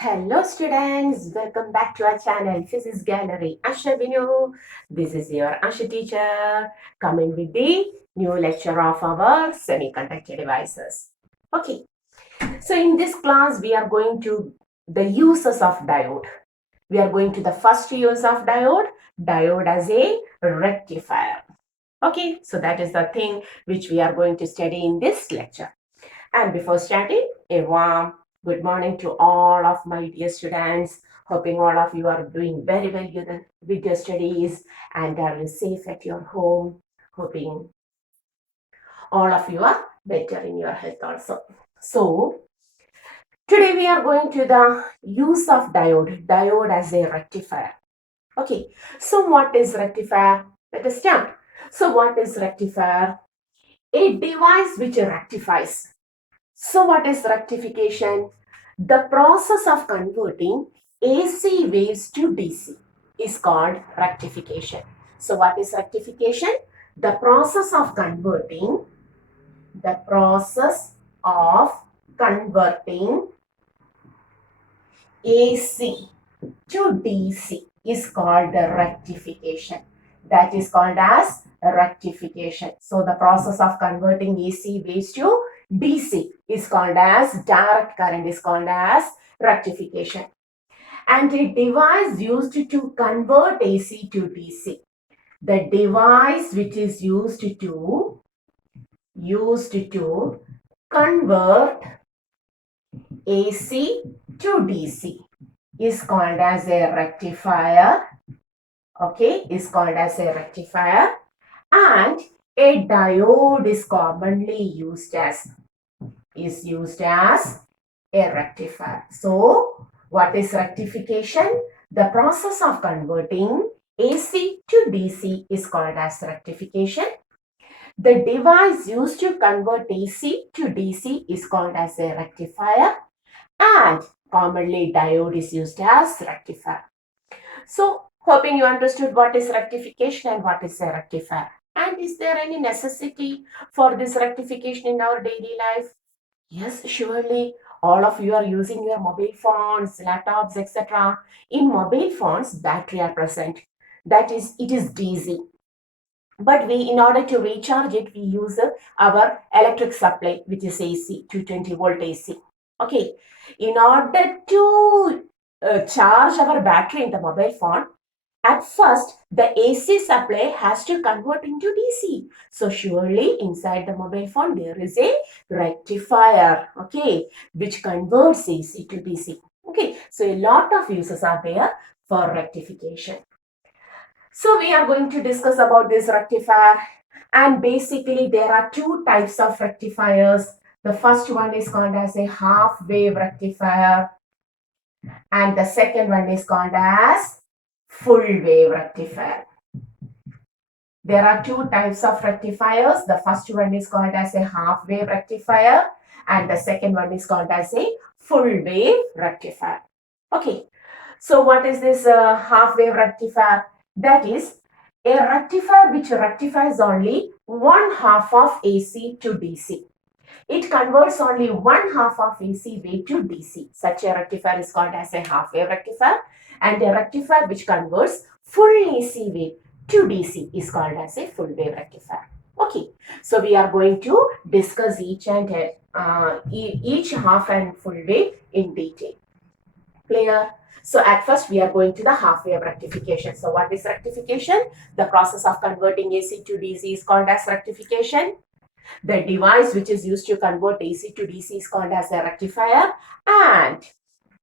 Hello students, welcome back to our channel Physics Gallery. Asha Binu. This is your Asha teacher coming with the new lecture of our semiconductor devices. Okay, so in this class we are going to the uses of diode. We are going to the first use of diode as a rectifier. Okay, so that is the thing which we are going to study in this lecture. And before starting, a warm good morning to all of my dear students. Hoping all of you are doing very well with your studies and are safe at your home. Hoping all of you are better in your health also. So, today we are going to the use of diode as a rectifier. Okay, so what is rectifier? Let us start. So, what is rectifier? A device which rectifies. So what is rectification? The process of converting AC waves to DC is called rectification. So what is rectification? The process of converting AC to DC is called the rectification. That is called as rectification. So the process of converting AC waves to DC is called as direct current is called as rectification. And a device used to convert AC to DC. The device which is used to convert AC to DC is called as a rectifier. Okay, is called as a rectifier, and a diode is commonly used as a rectifier. So, what is rectification? The process of converting AC to DC is called as rectification. The device used to convert AC to DC is called as a rectifier, and commonly diode is used as rectifier. So, hoping you understood what is rectification and what is a rectifier. And is there any necessity for this rectification in our daily life? Yes, surely. All of you are using your mobile phones, laptops, etc. In mobile phones, battery are present. That is, it is DC. But in order to recharge it, we use our electric supply, which is AC, 220 volt AC. Okay. In order to charge our battery in the mobile phone, at first, the AC supply has to convert into DC. So surely inside the mobile phone, there is a rectifier, okay, which converts AC to DC. Okay, so a lot of uses are there for rectification. So we are going to discuss about this rectifier, and basically there are two types of rectifiers. The first one is called as a half wave rectifier, and the second one is called as full wave rectifier. There are two types of rectifiers. The first one is called as a half wave rectifier, and the second one is called as a full wave rectifier. Okay, so what is this half wave rectifier? That is a rectifier which rectifies only one half of AC to DC. It converts only one half of AC wave to DC. Such a rectifier is called as a half wave rectifier, and a rectifier which converts full AC wave to DC is called as a full wave rectifier. Okay, so we are going to discuss each half and full wave in detail. Clear? So at first we are going to the half wave rectification. So what is rectification? The process of converting AC to DC is called as rectification. The device which is used to convert AC to DC is called as a rectifier, and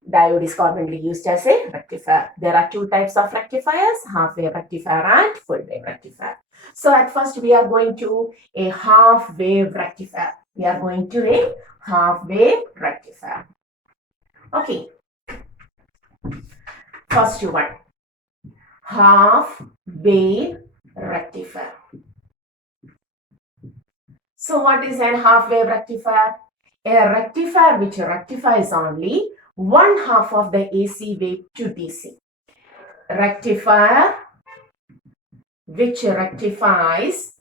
diode is commonly used as a rectifier. There are two types of rectifiers, half wave rectifier and full wave rectifier. So at first we are going to a half wave rectifier. We are going to a half wave rectifier. Okay. First one, half wave rectifier. So what is a half wave rectifier? A rectifier which rectifies only one half of the AC wave to DC. Rectifier which rectifies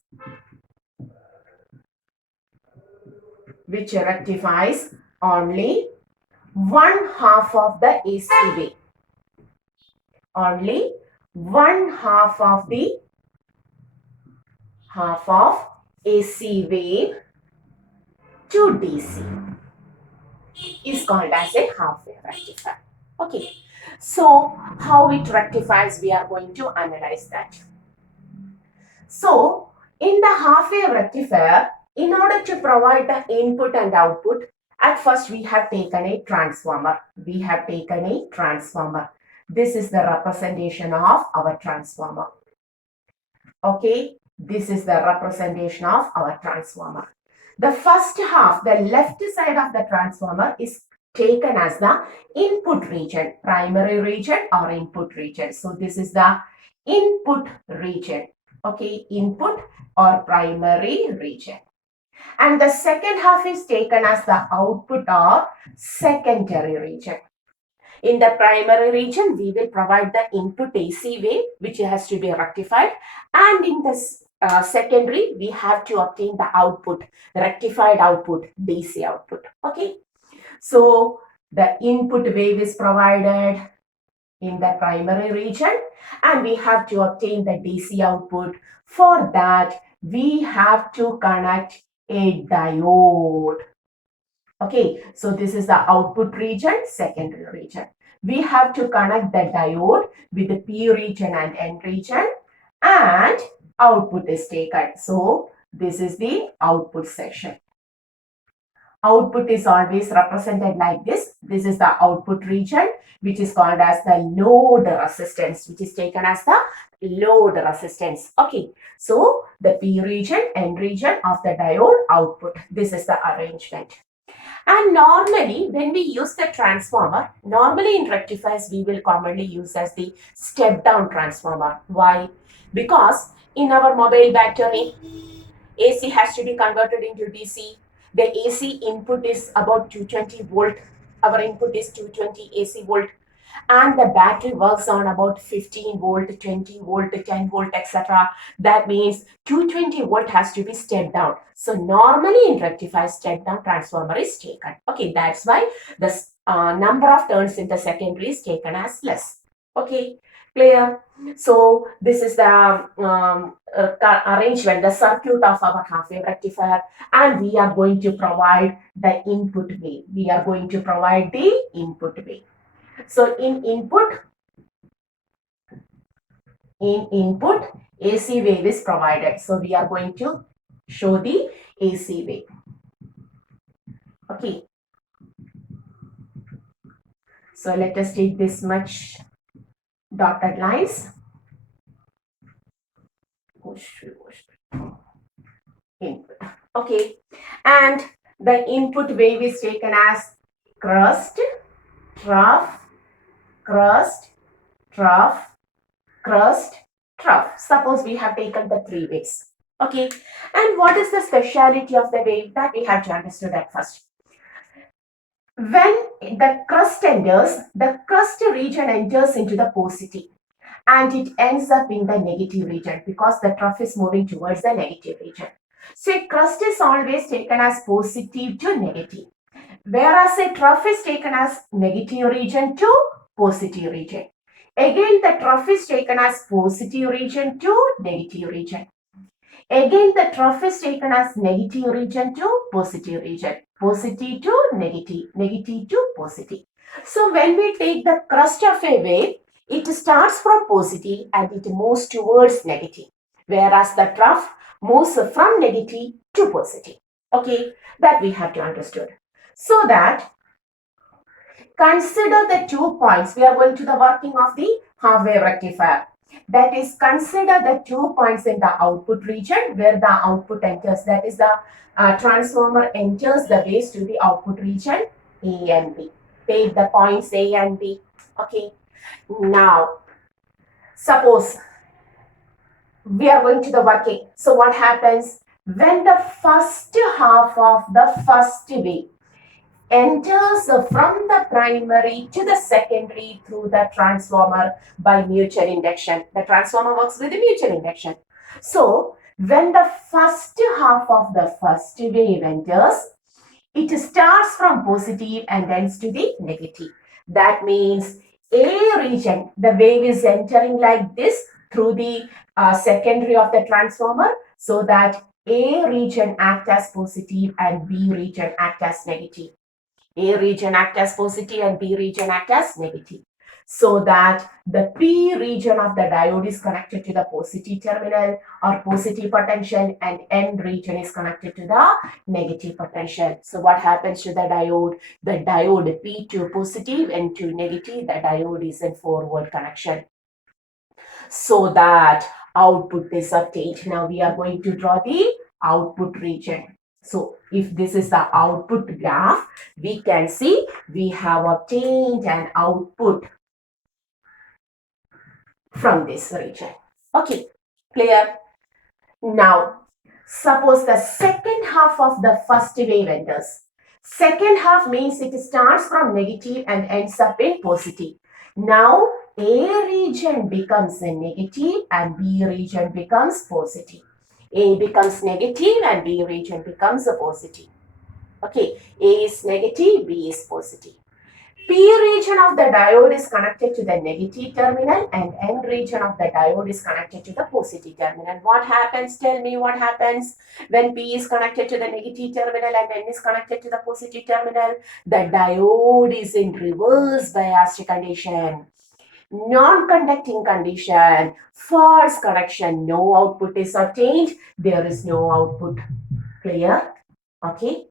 only one half of the AC wave. Only one half of AC wave to DC is called as a half wave rectifier. Okay. So how it rectifies, we are going to analyze that. So in the half wave rectifier, in order to provide the input and output, at first we have taken a transformer. This is the representation of our transformer. Okay, this is the representation of our transformer. The first half, the left side of the transformer is taken as the input region, primary region or input region. So this is the input region. Okay, input or primary region. And the second half is taken as the output or secondary region. In the primary region, we will provide the input AC wave, which has to be rectified. And in the secondary, we have to obtain the output, the rectified output, DC output. Okay. So the input wave is provided in the primary region and we have to obtain the DC output. For that, we have to connect a diode. Okay, so this is the output region, secondary region. We have to connect the diode with the P region and N region and output is taken. So this is the output section. Output is always represented like this. This is the output region, which is called as the load resistance, which is taken as the load resistance. Okay, so the P region, N region of the diode output. This is the arrangement. And normally, when we use the transformer, normally in rectifiers, we will commonly use as the step-down transformer. Why? Because in our mobile battery, AC has to be converted into DC. The AC input is about 220 volt. Our input is 220 AC volt. And the battery works on about 15 volt, 20 volt, 10 volt, etc. That means 220 volt has to be stepped down. So normally in rectifier, step down transformer is taken. Okay, that's why the number of turns in the secondary is taken as less. Okay, clear? So this is the arrangement, the circuit of our half wave rectifier, and we are going to provide the input wave. So in input, AC wave is provided. So we are going to show the AC wave. Okay. So let us take this much dotted lines. Input. Okay. And the input wave is taken as crust, trough, crust, trough, crust, trough. Suppose we have taken the three waves. Okay. And what is the speciality of the wave? That we have to understand at first. When the crust enters, the crust region enters into the positive and it ends up in the negative region because the trough is moving towards the negative region. So a crust is always taken as positive to negative, whereas a trough is taken as negative region to positive region. Again, the trough is taken as positive region to negative region. Again, the trough is taken as negative region to positive region. Positive to negative, negative to positive. So when we take the crust of a wave, it starts from positive and it moves towards negative, whereas the trough moves from negative to positive. Okay, that we have to understand. So that consider the 2 points. We are going to the working of the half wave rectifier. That is, consider the 2 points in the output region where the output enters. That is, the transformer enters the waves to the output region A and B. Take the points A and B. Okay. Now, suppose we are going to the working. So what happens? When the first half of the first wave enters from the primary to the secondary through the transformer by mutual induction. The transformer works with the mutual induction. So, when the first half of the first wave enters, it starts from positive and ends to the negative. That means A region, the wave is entering like this through the secondary of the transformer, so that A region act as positive and B region act as negative. A region act as positive and B region act as negative. So that the P region of the diode is connected to the positive terminal or positive potential, and N region is connected to the negative potential. So what happens to the diode? The diode P to positive and to negative, the diode is in forward connection, so that output is obtained. Now we are going to draw the output region. So if this is the output graph, we can see we have obtained an output from this region. Okay, clear? Now, suppose the second half of the first wave enters. Second half means it starts from negative and ends up in positive. Now, A region becomes a negative and B region becomes positive. A becomes negative and B region becomes a positive. Okay, A is negative, B is positive. P region of the diode is connected to the negative terminal and N region of the diode is connected to the positive terminal. What happens? Tell me what happens when P is connected to the negative terminal and N is connected to the positive terminal. The diode is in reverse biased condition, non-conducting condition, false connection. No output is obtained. There is no output. Clear? Okay.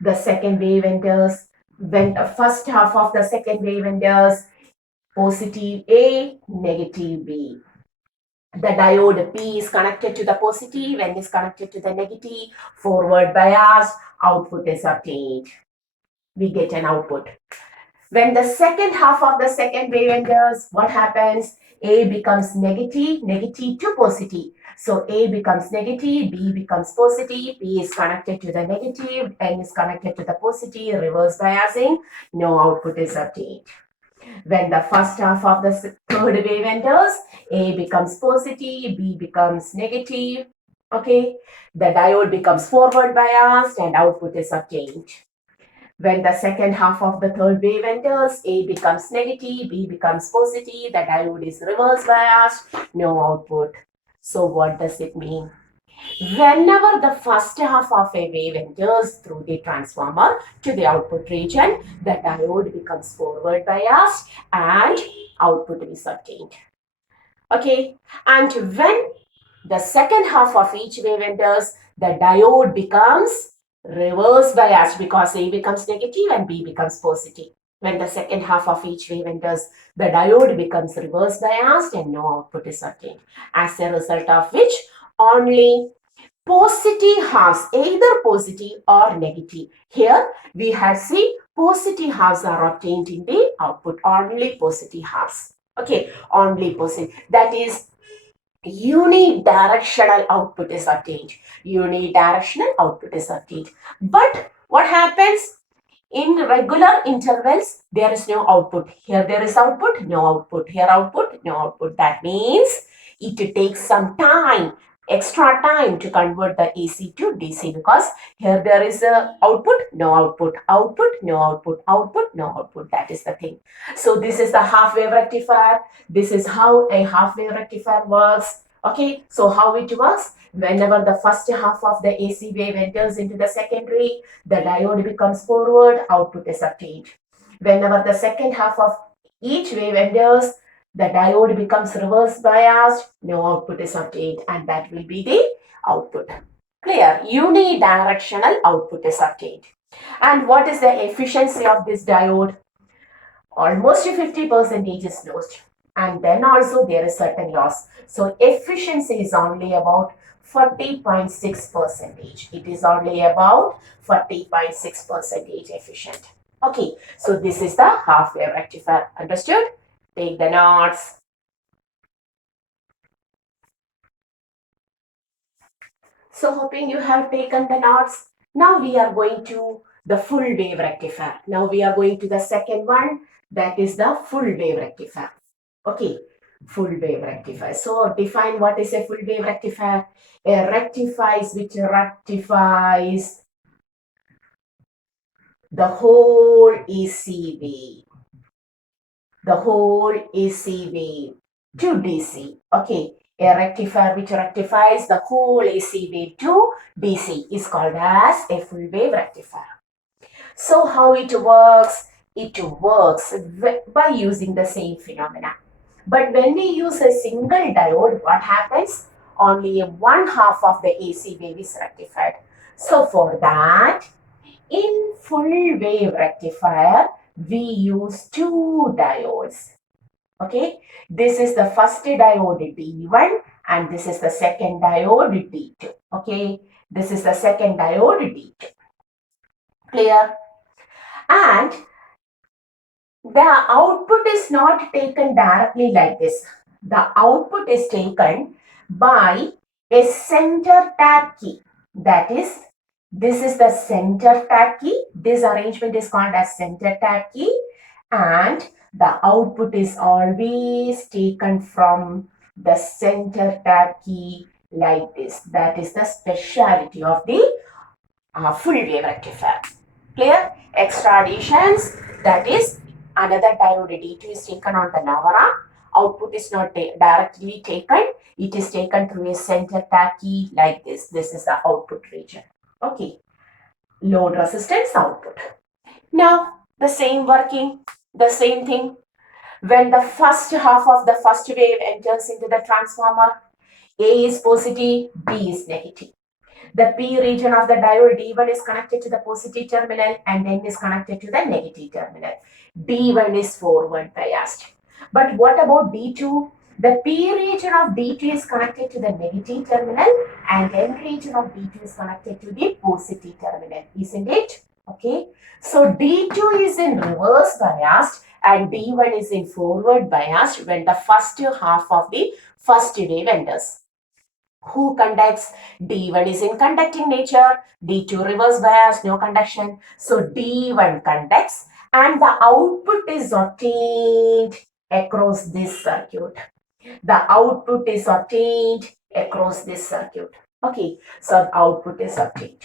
The second wave enters. When the first half of the second wave enters, positive A, negative B. The diode P is connected to the positive and is connected to the negative, forward bias, output is obtained. We get an output. When the second half of the second wave enters, what happens? A becomes negative, negative to positive. So A becomes negative, B becomes positive, P is connected to the negative, N is connected to the positive, reverse biasing, no output is obtained. When the first half of the third wave enters, A becomes positive, B becomes negative, okay? The diode becomes forward biased and output is obtained. When the second half of the third wave enters, A becomes negative, B becomes positive, the diode is reverse biased, no output. So what does it mean? Whenever the first half of a wave enters through the transformer to the output region, the diode becomes forward biased and output is obtained. Okay, and when the second half of each wave enters, the diode becomes reverse biased because A becomes negative and B becomes positive. When the second half of each wave enters, the diode becomes reverse biased and no output is obtained. As a result of which, only positive halves, either positive or negative. Here we have seen positive halves are obtained in the output, only positive halves. Okay, only positive. That is, unidirectional output is obtained. Unidirectional output is obtained. But what happens? In regular intervals, there is no output. Here there is output, no output. Here output, no output. That means it takes some time, extra time to convert the AC to DC, because here there is a output, no output, output, no output, output, no output. That is the thing. So this is the half wave rectifier. This is how a half wave rectifier works. Okay, so how it works? Whenever the first half of the AC wave enters into the secondary, the diode becomes forward, output is obtained. Whenever the second half of each wave enters, the diode becomes reverse biased, no output is obtained, and that will be the output. Clear? Unidirectional output is obtained. And what is the efficiency of this diode? Almost 50% is lost. And then also there is certain loss. So efficiency is only about 40.6%. It is only about 40.6% efficient. Okay, so this is the half wave rectifier. Understood? Take the notes. So hoping you have taken the notes. Now we are going to the full wave rectifier. Now we are going to the second one, that is the full wave rectifier. Okay, full wave rectifier. So define what is a full wave rectifier. A rectifies which rectifies the whole AC wave. The whole AC wave to DC. Okay, a rectifier which rectifies the whole AC wave to DC is called as a full wave rectifier. So how it works? It works by using the same phenomena. But when we use a single diode, what happens? Only one half of the AC wave is rectified. So for that, in full wave rectifier, we use two diodes. Okay, this is the first diode D1 and this is the second diode D2. Okay, this is the second diode D2. Clear? And the output is not taken directly like this. The output is taken by a center tap key. That is, this is the center tap key. This arrangement is called as center tap key. And the output is always taken from the center tap key like this. That is the speciality of the full wave rectifier. Clear? Extra additions, that is another diode D2 is taken on the Navara. Output is not directly taken. It is taken through a center tap key like this. This is the output region. Okay. Load resistance output. Now, the same working, the same thing. When the first half of the first wave enters into the transformer, A is positive, B is negative. The P region of the diode D1 is connected to the positive terminal and N is connected to the negative terminal. D1 is forward biased. But what about D2? The P region of D2 is connected to the negative terminal and N region of D2 is connected to the positive terminal, isn't it? Okay. So D2 is in reverse biased and D1 is in forward biased when the first half of the first wave enters. Who conducts? D1 is in conducting nature, D2 reverse bias, no conduction. So D1 conducts and the output is obtained across this circuit. The output is obtained across this circuit. Okay, so the output is obtained.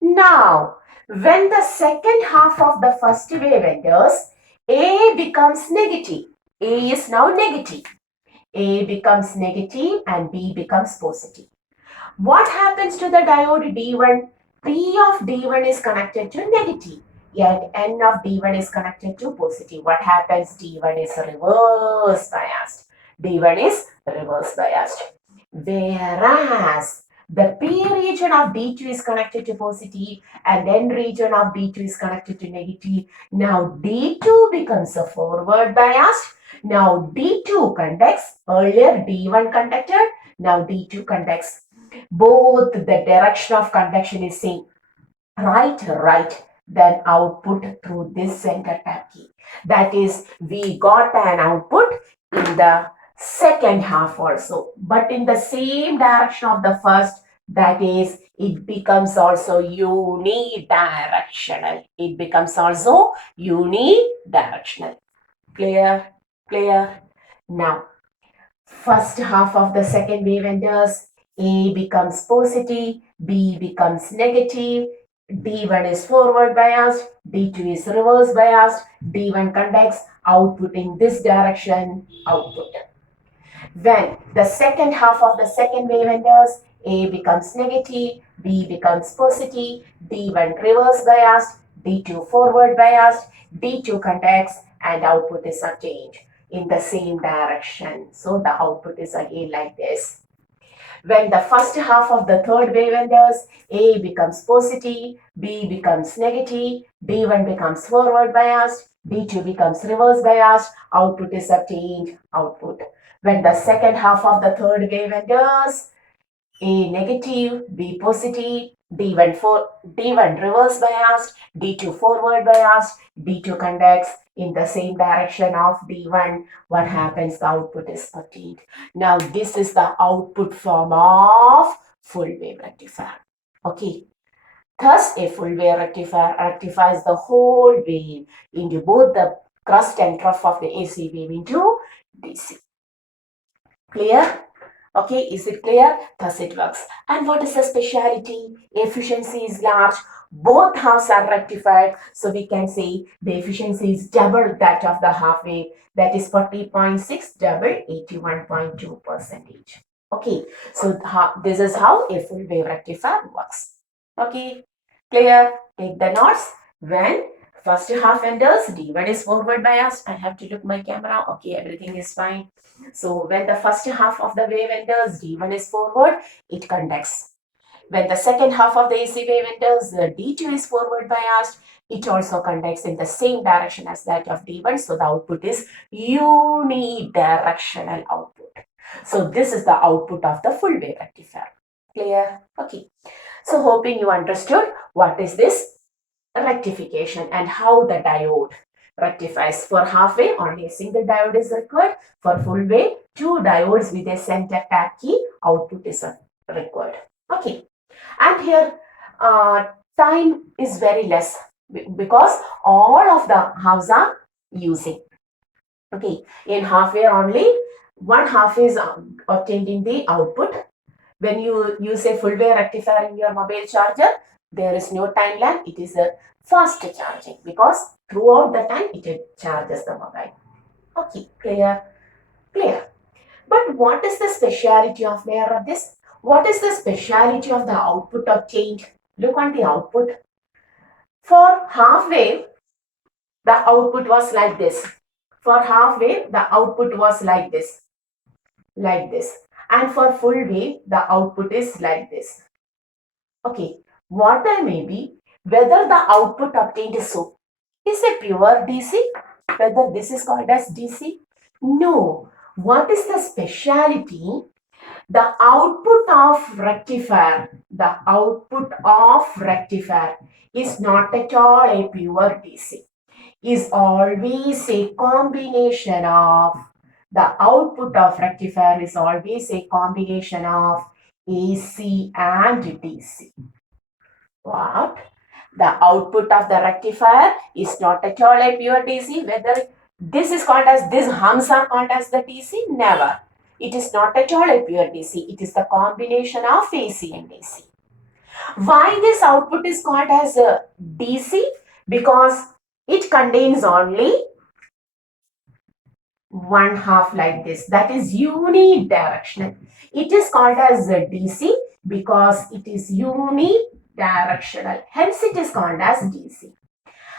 Now, when the second half of the first wave enters, A becomes negative. A is now negative. A becomes negative and B becomes positive. What happens to the diode D1? P of D1 is connected to negative, yet N of D1 is connected to positive. What happens? D1 is reverse biased. D1 is reverse biased. Whereas the P region of D2 is connected to positive and N region of D2 is connected to negative. Now D2 becomes a forward biased. Now D2 conducts. Earlier D1 conducted. Now D2 conducts. Both the direction of conduction is same. Right. Then output through this center tap key. That is, we got an output in the second half also, but in the same direction of the first. That is, it becomes also unidirectional. It becomes also unidirectional. Clear? Now, first half of the second wave enters. A becomes positive, B becomes negative, D1 is forward biased, D2 is reverse biased, D1 conducts, output in this direction, output. When the second half of the second wave enters, A becomes negative, B becomes positive, D1 reverse biased, D2 forward biased, D2 conducts, and output is obtained in the same direction. So the output is again like this. When the first half of the third wave enters, A becomes positive, B becomes negative, D1 becomes forward biased, D2 becomes reverse biased, output is obtained, output. When the second half of the third wave enters, A negative, B positive, D1 reverse biased, D2 forward biased, D2 conducts in the same direction of D1. What happens? The output is obtained. Now this is the output form of full wave rectifier. Okay. Thus, a full wave rectifier rectifies the whole wave into both the crest and trough of the AC wave into DC. Clear? Okay, is it clear? Thus it works. And what is the speciality? Efficiency is large. Both halves are rectified. So we can say the efficiency is double that of the half wave. That is 40.6 double 81.2%. Okay, so this is how a full wave rectifier works. Okay, clear? Take the notes. When first half enters, D1 is forward biased. I have to look my camera. Okay, everything is fine. So when the first half of the wave enters, D1 is forward, it conducts. When the second half of the AC wave enters, the D2 is forward biased, it also conducts in the same direction as that of D1. So the output is unidirectional output. So this is the output of the full wave rectifier. Clear? Okay. So hoping you understood what is this rectification and how the diode rectifies. For half wave, only a single diode is required. For full wave, two diodes with a center tap key output is required. Okay. And here, time is very less because all of the halves are using. Okay. In half wave only, one half is obtained in the output. When you use a full wave rectifier in your mobile charger, there is no time lag. It is a fast charging because throughout the time it charges the mobile. Okay, clear? Clear. But what is the speciality of this? What is the speciality of the output obtained? Look on the output. For half wave, the output was like this. For half wave, the output was like this. Like this. And for full wave, the output is like this. Okay, what I may be, whether the output obtained is so, is a pure DC? Whether this is called as DC? No. What is the speciality? The output of rectifier is not at all a pure DC. Is always a combination of, the output of rectifier is always a combination of AC and DC. What? The output of the rectifier is not at all a pure DC. Whether this is called as, these hums are called as the DC? Never. It is not at all a pure DC. It is the combination of AC and DC. Why this output is called as a DC? Because it contains only one half like this. That is unidirectional. It is called as a DC because it is unidirectional. Hence it is called as DC.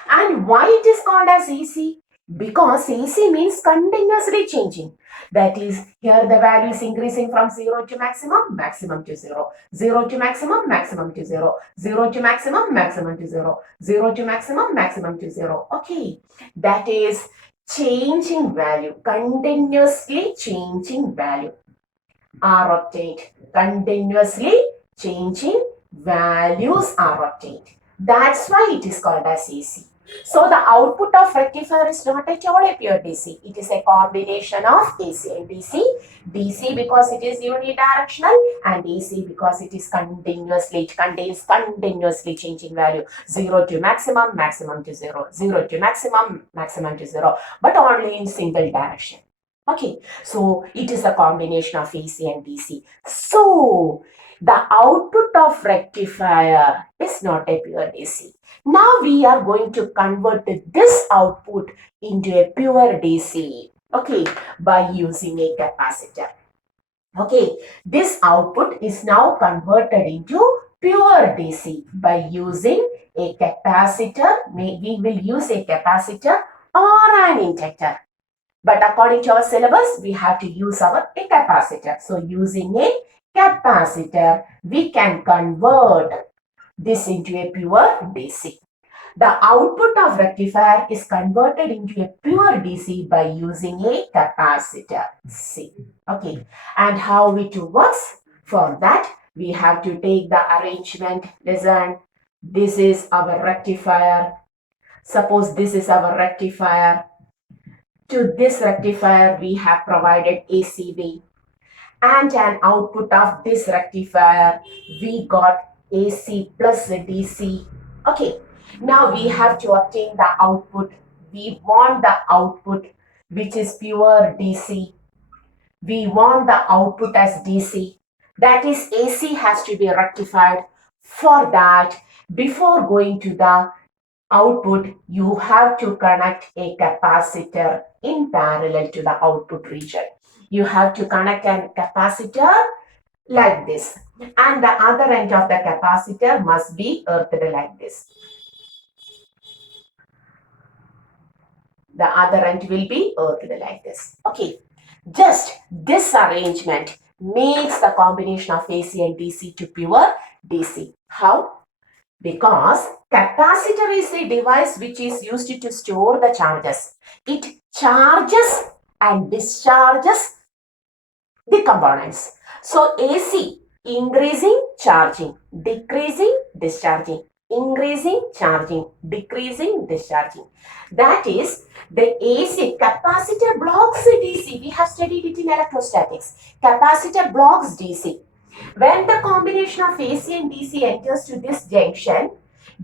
And why it is called as AC? Because AC means continuously changing. That is, here the value is increasing from 0 to maximum, maximum to 0. 0 to maximum, maximum to 0. 0 to maximum, maximum to 0. 0 to maximum, maximum to 0. Okay, that is changing value, continuously changing value are obtained. Continuously changing values are obtained. That's why it is called as AC. So the output of rectifier is not at all a pure DC. It is a combination of AC and DC. DC because it is unidirectional and AC because it is continuously, it contains continuously changing value. 0 to maximum, maximum to 0. 0 to maximum, maximum to 0. But only in single direction. Okay, so it is a combination of AC and DC. So the output of rectifier is not a pure DC. Now we are going to convert this output into a pure DC. Okay, by using a capacitor. Okay, this output is now converted into pure DC by using a capacitor. We will use a capacitor or an inductor. But according to our syllabus, we have to use a capacitor. So using a capacitor, we can convert this into a pure DC. The output of rectifier is converted into a pure DC by using a capacitor C. Okay, and how it works? For that, we have to take the arrangement. Listen, this is our rectifier. Suppose this is our rectifier. To this rectifier, we have provided AC wave. And an output of this rectifier, we got AC plus DC. Okay, now we have to obtain the output. We want the output which is pure DC. we want the output as DC. That is, AC has to be rectified. For that, before going to the output, you have to connect a capacitor in parallel to the output region. You have to connect a capacitor like this, and the other end of the capacitor must be earthed like this. The other end will be earthed like this. Okay, just this arrangement makes the combination of AC and DC to pure DC. How? Because capacitor is the device which is used to store the charges. It charges and discharges the components. So AC, increasing, charging, decreasing, discharging, increasing, charging, decreasing, discharging. That is, the AC capacitor blocks DC. We have studied it in electrostatics. Capacitor blocks DC. When the combination of AC and DC enters to this junction,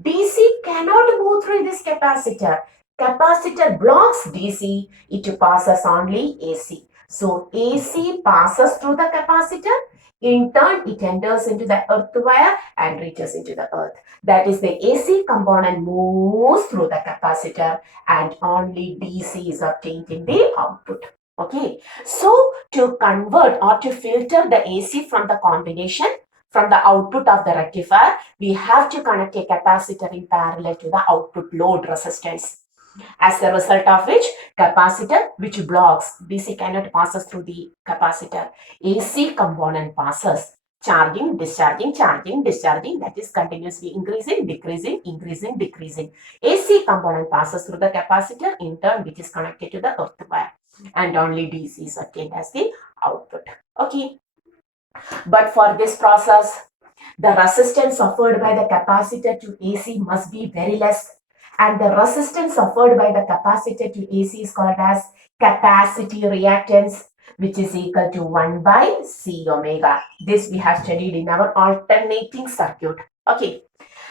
DC cannot move through this capacitor. Capacitor blocks DC, it passes only AC. So AC passes through the capacitor, in turn it enters into the earth wire and reaches into the earth. That is, the AC component moves through the capacitor and only DC is obtained in the output. Okay, so to convert or to filter the AC from the combination, from the output of the rectifier, we have to connect a capacitor in parallel to the output load resistance. As a result of which, capacitor which blocks, DC cannot passes through the capacitor. AC component passes, charging, discharging, charging, discharging, that is continuously increasing, decreasing, increasing, decreasing. AC component passes through the capacitor, in turn which is connected to the earth wire, and only DC is obtained as the output. Okay. But for this process, the resistance offered by the capacitor to AC must be very less, and the resistance offered by the capacitor to AC is called as capacity reactance, which is equal to 1 by C omega. This we have studied in our alternating circuit. Okay.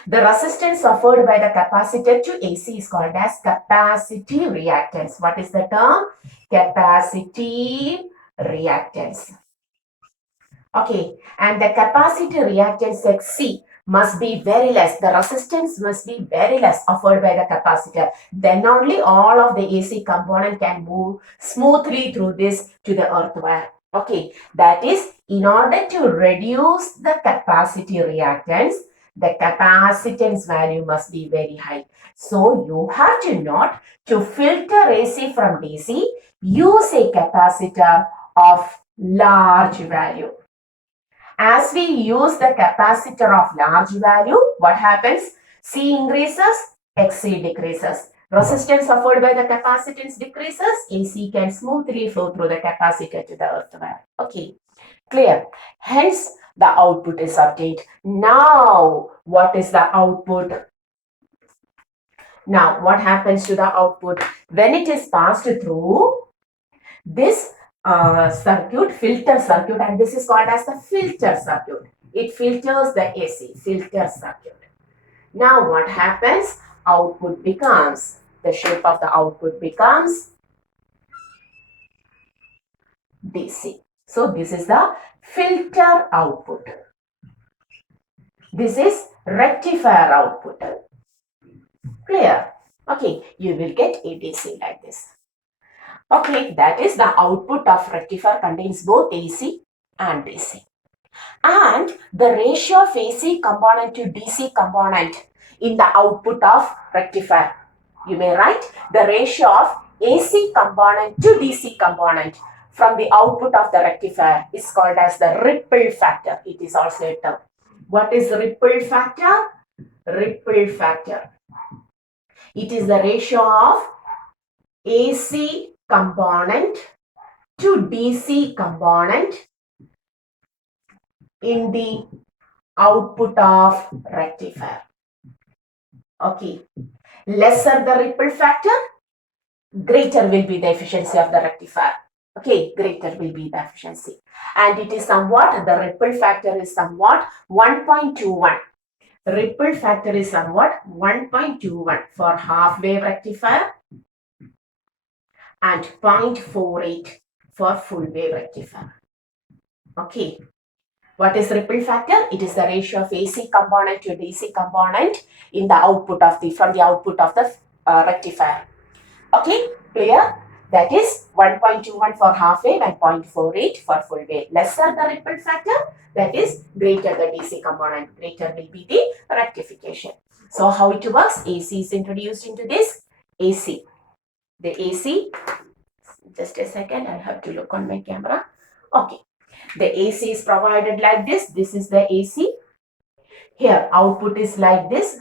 The resistance offered by the capacitor to AC is called as capacity reactance. What is the term? Capacity reactance. Okay, and the capacity reactance XC must be very less. The resistance must be very less offered by the capacitor. Then only all of the AC component can move smoothly through this to the earth wire. Okay, that is, in order to reduce the capacity reactance, the capacitance value must be very high. So you have to note, to filter AC from DC, use a capacitor of large value. As we use the capacitor of large value, what happens? C increases, XC decreases. Resistance offered by the capacitance decreases, AC can smoothly flow through the capacitor to the earth wire. Okay, clear. Hence, the output is obtained. Now, what is the output? Now, what happens to the output? When it is passed through this circuit, filter circuit, and this is called as the filter circuit. It filters the AC, filter circuit. Now what happens? Output becomes, the shape of the output becomes DC. So this is the filter output. This is rectifier output. Clear? Okay, you will get a DC like this. Okay, that is, the output of rectifier contains both AC and DC. And the ratio of AC component to DC component in the output of rectifier, you may write the ratio of AC component to DC component from the output of the rectifier is called as the ripple factor. It is also a term. What is ripple factor? Ripple factor. It is the ratio of AC component to DC component in the output of rectifier. Okay, lesser the ripple factor, greater will be the efficiency of the rectifier. Okay, greater will be the efficiency. And it is somewhat, the ripple factor is somewhat 1.21. Ripple factor is somewhat 1.21 for half wave rectifier and 0.48 for full wave rectifier. Okay. What is ripple factor? It is the ratio of AC component to DC component in the output of the from the output of the rectifier. Okay, clear? That is 1.21 for half wave and 0.48 for full wave. Lesser the ripple factor, that is greater the DC component, greater will be the rectification. So how it works? AC is introduced into this. AC. The AC, just a second, I have to look on my camera. Okay, the AC is provided like this. This is the AC. Here output is like this.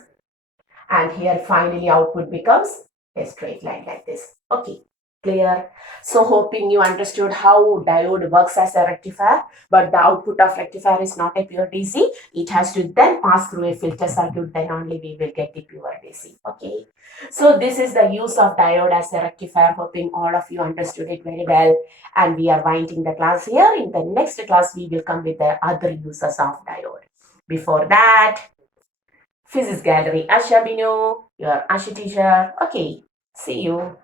And here finally output becomes a straight line like this. Okay, clear? So hoping you understood how diode works as a rectifier, but the output of rectifier is not a pure DC. It has to then pass through a filter circuit, then only we will get the pure DC. Okay, so this is the use of diode as a rectifier. Hoping all of you understood it very well, and we are winding the class here. In the next class, we will come with the other uses of diode. Before that, Physics Gallery, Asha Binu, your Asha teacher. Okay, see you.